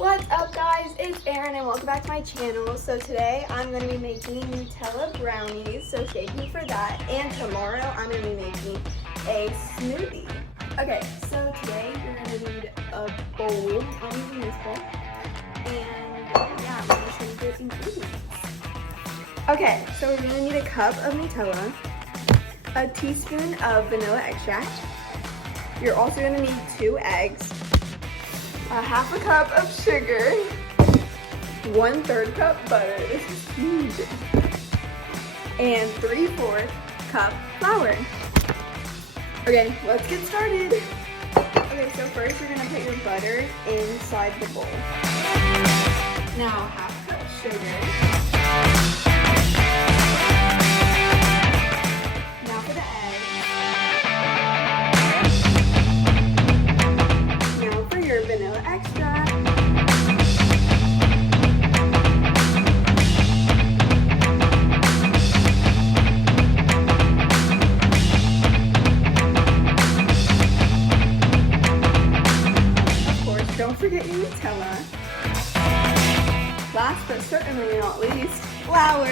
What's up guys, it's Erin and welcome back to my channel. So today I'm going to be making Nutella brownies, so stay tuned for that. And tomorrow I'm going to be making a smoothie. Okay, so today you're going to need a bowl. I'm using this bowl. And yeah, I'm going to show you the ingredients. Okay, so we're going to need a cup of Nutella, a teaspoon of vanilla extract. You're also going to need 2 eggs, a half a cup of sugar, 1/3 cup butter, this is huge, and 3/4 cup flour. Okay, let's get started. Okay, so first you're gonna put your butter inside the bowl. Now half a cup sugar. Now for the eggs. Now for your vanilla extract. Don't forget your Nutella. Last but certainly not least, flour.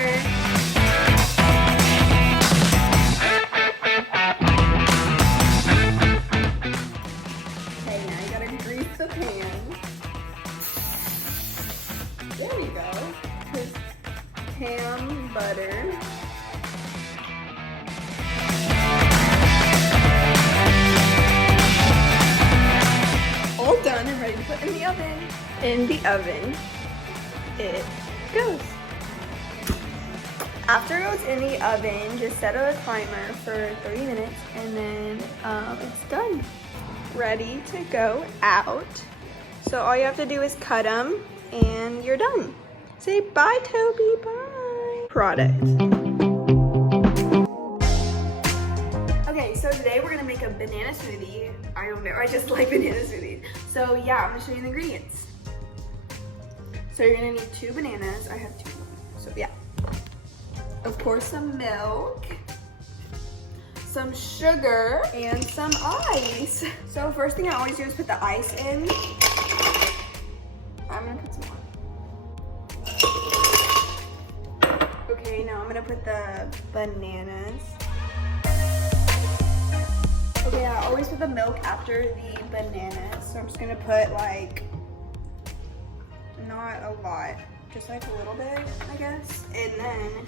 Okay, now you gotta grease the pan. There we go. Put ham butter. All done and ready to put in the oven. In the oven, it goes. After it goes in the oven, just set a timer for 30 minutes and then it's done. Ready to go out. So all you have to do is cut them and you're done. Say bye, Toby, bye. Product. Okay, so today we're gonna make a banana smoothie. I don't know, I just like banana smoothies. So yeah, I'm gonna show you the ingredients. So you're gonna need 2 bananas. I have 2, so yeah. Of course, some milk, some sugar, and some ice. So first thing I always do is put the ice in. I'm gonna put some on. Okay, now I'm gonna put the bananas. Okay, I always put the milk after the bananas, so I'm just gonna put like, not a lot, just like a little bit, I guess. And then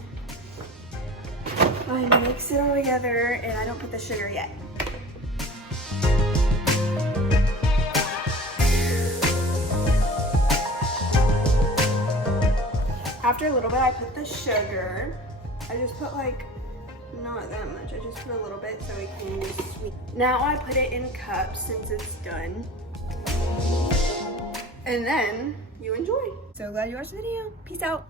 I mix it all together and I don't put the sugar yet. After a little bit, I put the sugar. I just put like, not that much, I just put a little bit so it can be sweet. Now I put it in cups since it's done. And then you enjoy. So glad you watched the video. Peace out.